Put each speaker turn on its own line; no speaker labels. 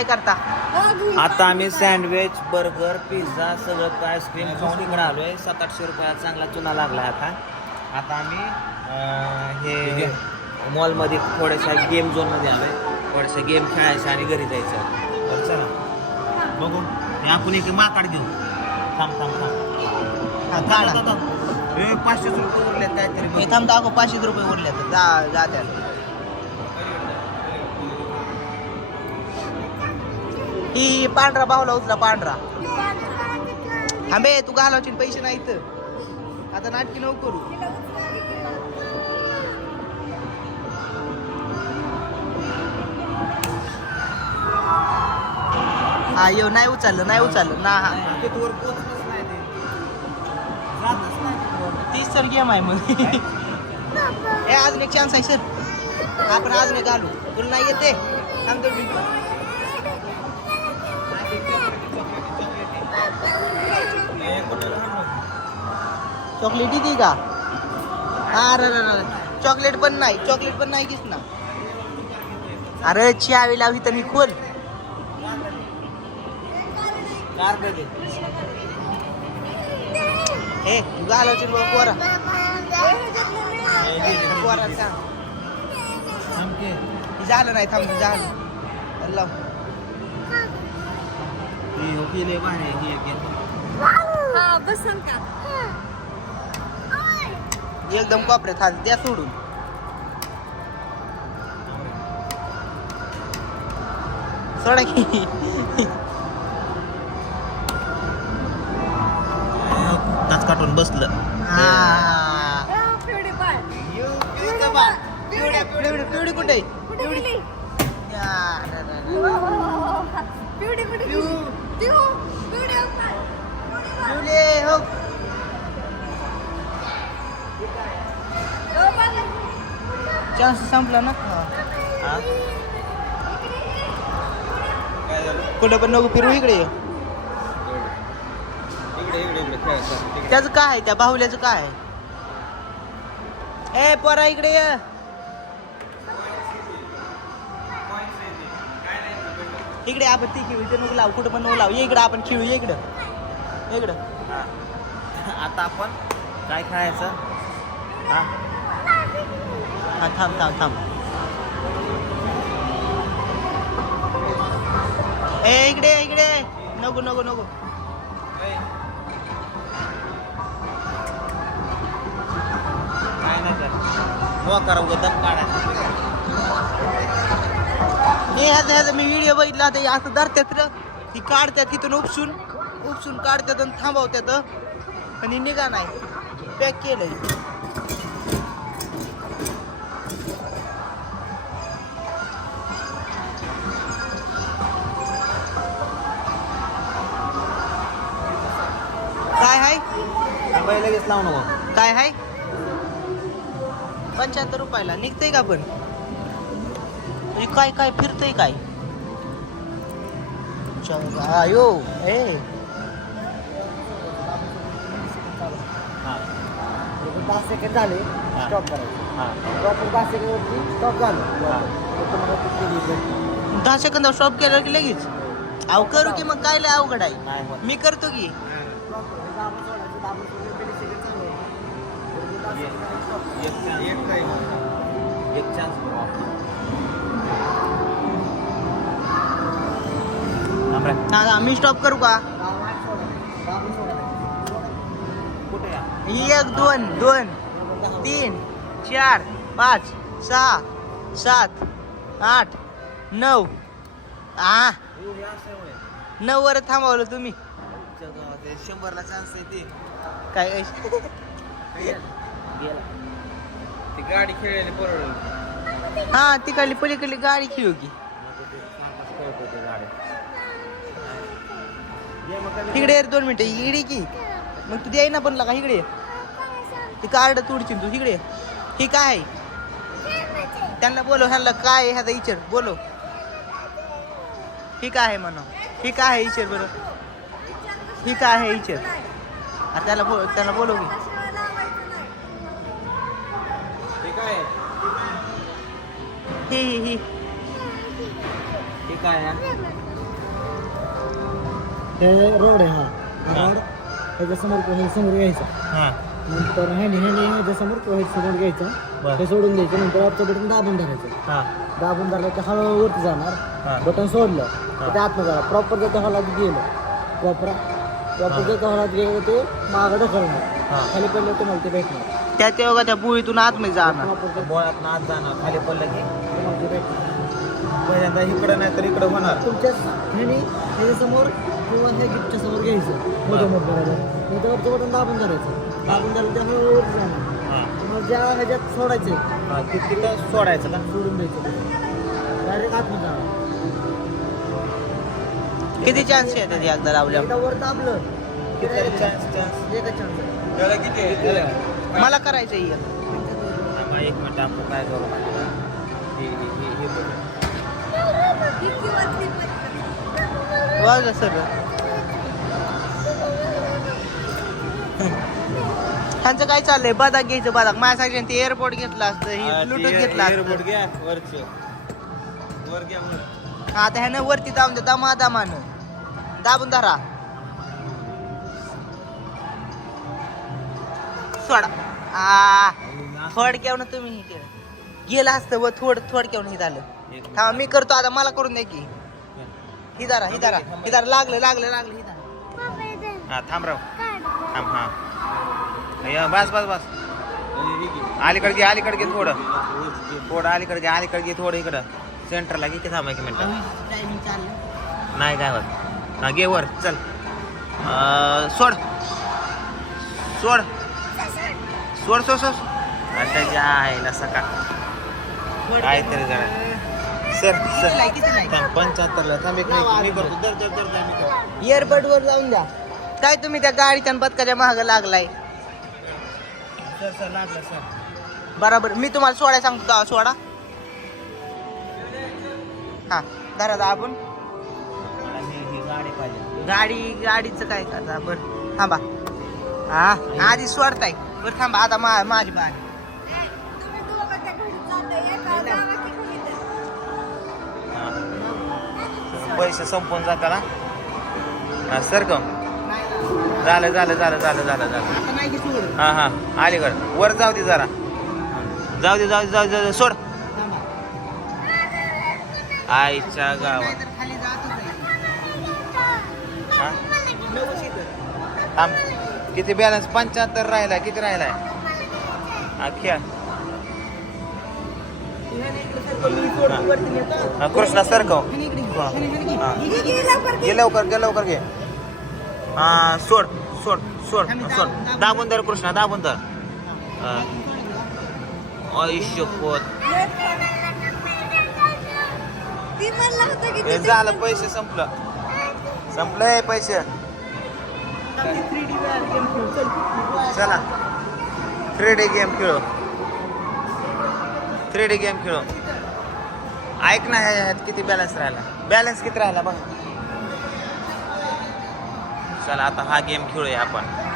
काय करता?
आता आम्ही सँडविच बर्गर पिझ्झा सगळं आईस्क्रीम खाऊन इकडे आलोय. सात आठशे रुपयात चांगला चुना लागला आता. आता आम्ही हे मॉलमध्ये थोड्याशा गेम झोनमध्ये आलोय. थोड्याशा गेम खेळायच्या आणि घरी जायचं. चला. बघू. हे आपण एक माकाड घेऊ. थांब थांब थांब.
काढा.
पाचशेच रुपये उरलेत काहीतरी
हे
बघ.
थांब दाखव पाचशे रुपये उरले तर जा जात्या ही पांढरा बाहुला उचला पांढरा. आंबे तू घालावचे पैसे नाही तर आता नाटकी नको करू. हा येऊ नाही उचललं नाही उचललं. ना हा तीच तर गेम आहे मग. हे अजून एक चान्स आहे सर. आपण अजून घालू. तुला नाही येते? थांबतो दोन मिनिटं.
हे कोणाला हाण नको.
चॉकलेट येते का अरे चॉकलेट पण नाही चॉकलेट पण नाही किस ना अरे चावी लावी तर मी खोल
कार दे.
हे तू घालावची बघ पोरा. पोरा सांग झालं नाही थांब झालं लाव.
हे हो हे.
हा बसन का
एकदम कॉपऱ्यात हात द्या सोडून सोडा की
ताच काटून बसलं
हा
पिवडी
कुठे
पिवडी हो
चान्स संपला ना? कुठं पण नको फिरू इकडे ये. त्याचं काय आहे? त्या बाहुल्याचं काय आहे? ए पोरा इकडे ये. इकडे आपण ती खेळू ते नको लाव कुठं पण नको लाव. इकडं आपण खेळू इकडं. इकडं.
आता आपण काय खायचं हा
हा थांब थांब थांब ए इकडे इकडे नको नको नको।
काय नाही तर. हो करा उगा दम काढायचा
हे ह्याचं ह्याचं मी व्हिडिओ बघितला ते असं धरतात र. ती काढतात तिथून उपसून. उपसून काढतात आणि थांबवतात आणि निघा नाही. पॅक केलंय.
लगेच लावू नको.
काय हाय? पंच्याहत्तर रुपयाला. निघतंय का पण? काय काय फिरतंय काय? चल, आयो ए.
हा
दहा सेकंड झाले. स्टॉप करायचं.
हा.
दहा स्टॉप झालं?
दहा सेकंद स्टॉप केलं की लगेच? अहो करू की मग काय लय अवघड आहे? मी करतो की.
एक- चान्स
हा, मी स्टॉप करू का? एक दोन दोन तीन चार पाच सहा सात आठ नऊ. आ? नऊ वर थांबवलं तुम्ही.
शंभरला चान्स आहे ते.
काय?
ती गाडी खेळायला परवडेल.
हा तिकडली पलीकडली गाडी खेळू की. तिकडे ये रे दोन मिनिटं इकडे की. मग तू द्याय ना पण लागा इकडे. ती कार्ड तुडशील तू इकडे. ही काय? आहे? त्यांना बोलो ह्यांना काय आहे ह्याचा इचर बोलो ही काय आहे म्हणा ही काय आहे इचर बरं. ही काय आहे इचर आता त्याला बोल त्यांना बोलव की
कशाला लावायचं नाही.
हे काय?
ही ही ही.
हे काय आहे?
हे रोड आहे हा. रोड ह्याच्या समोर ह्याच्या समोर घ्यायचा.
हा.
नंतर ह्याने ह्याने ह्याच्या समोर ह्याच्या समोर घ्यायचा.
बर.
हे सोडून द्यायचं नंतर आपचं बटन दाबून धरायचं.
हा.
दाबून धरलं की हळूहळू वरती
हा.
जाणार बटन सोडलं तर ते आतमध्ये जाणार. प्रॉपर जर हॉलात गेलं प्रॉपर प्रॉपर जर हॉलात गेलं तर ते मागं ढकलणार. खाली पडलं तुम्हाला ते भेटणार.
त्या तेव्हा त्या बुळीतून आतमध्ये जाणार.
प्रॉपर ते
बोळात आत जाणार खाली पडलं की.
तुम्हाला ते भेटणार.
पहिल्यांदा इकडं नाही तर इकडं होणार.
तुमच्या ह्याने ह्याच्या समोर किंवा ह्या गिफ्टच्या समोर घ्यायचं. मोठं मोठं बरोबर नंतर वरचं बटन दाबून धरायचं. दाबून धरलं ते हळूहळू वरती जाणार.
हा.
मग ज्या ह्याच्यात सोडायचे
हा, ते तिथं सोडायचं का?
सोडून द्यायचं. डायरेक्ट आतमध्ये जाणार.
किती चान्स आहे त्याची एकदा लावल्या
एकदा वर दाबलं
किती
direct
chance, chance?
एकच
मला करायचं आहे
थांबा, एक मिनिट आपण काय करू हे- हे- हे- हे
वाजली
सर ह्यांचं काय चाललंय? बदाक घ्यायचं बदाक. माझ्या सांगितलं ते एअरपोर्ट घेतलं असतं ब्लूटूथ घेतलं असतं.
घ्या वरचं. वर घ्या.
आता ह्यानं वरती जाऊन दे दमा दमानं दाबून धरा. सोडा. आ थोडक्यावनं तुम्ही हे केलं. गेलं असतं व थोड थोडक्यावनं हे झालं. हा मी करतो आता मला करून द्या की. ही. धरा ही धरा. ही धरा लागलं लागलं लागलं ही धरा.
हा थांब राव. थांब. हा. या, बस बस बस. अलीकडे घे अलीकडे घे थोडं. थोडं अलीकडे घे अलीकडे घे थोडं इकडं. सेंटरला घे की थांब एक मिनिट. नाही काय होत. हा घे वर चल. सोड. सोड. सोड सोड सोड. आता जे आहे ना सका काहीतरी जरा. Sir sir.
किती नाही
थांब पंच्याहत्तरला थांब एक मिनिट मी करतो. दर दर दर दर मी करतो.
इयरबड वर जाऊन द्या. काय तुम्ही त्या गाडीच्या बदकाच्या महाग लागलाय?
सर सर लागलं सर.
बरोबर. मी तुम्हाला सोडायला सांगतो सोडा. हा धरा दाबून
मला गाडी पाहिजे.
गाडी गाडीचं काय? करता बरं. थांबा. हा आधी सोडताय. बरं थांबा आता मा माझी.
हा. पैसे संपून जातात ना हा सर का? झालं झालं झालं झालं झालं झालं.
आता नाही की सोड
हा हा अलीकड वर जाऊ दे जरा. जाऊ दे जाऊ दे जाऊ दे, जाऊ दे सोड.
थांबा.
आईच्या गावात.
नाहीतर खाली जातच.
हा? थांब. किती बॅलन्स पंच्याहत्तर राहिलाय किती राहिलाय अख्ख्या
सरकव.
हा, कृष्णा सर का
ह्याने इकडे घे, ह्याने- ह्याने घे. घे, घे, घे.
ये लवकर. घे
लवकर घे हा सोड सोड सोड सोड दाबून धर कृष्णा दाबून धर आयुष्य पोत हे झालं पैसे संपलं संपलंय पैसे चला. थ्री डी गेम खेळू. थ्री डी गेम खेळू. ऐक ना ह्याच्यात किती बॅलन्स राहिला? बॅलन्स किती राहिला बघ. चला आता हा गेम खेळूया आपण.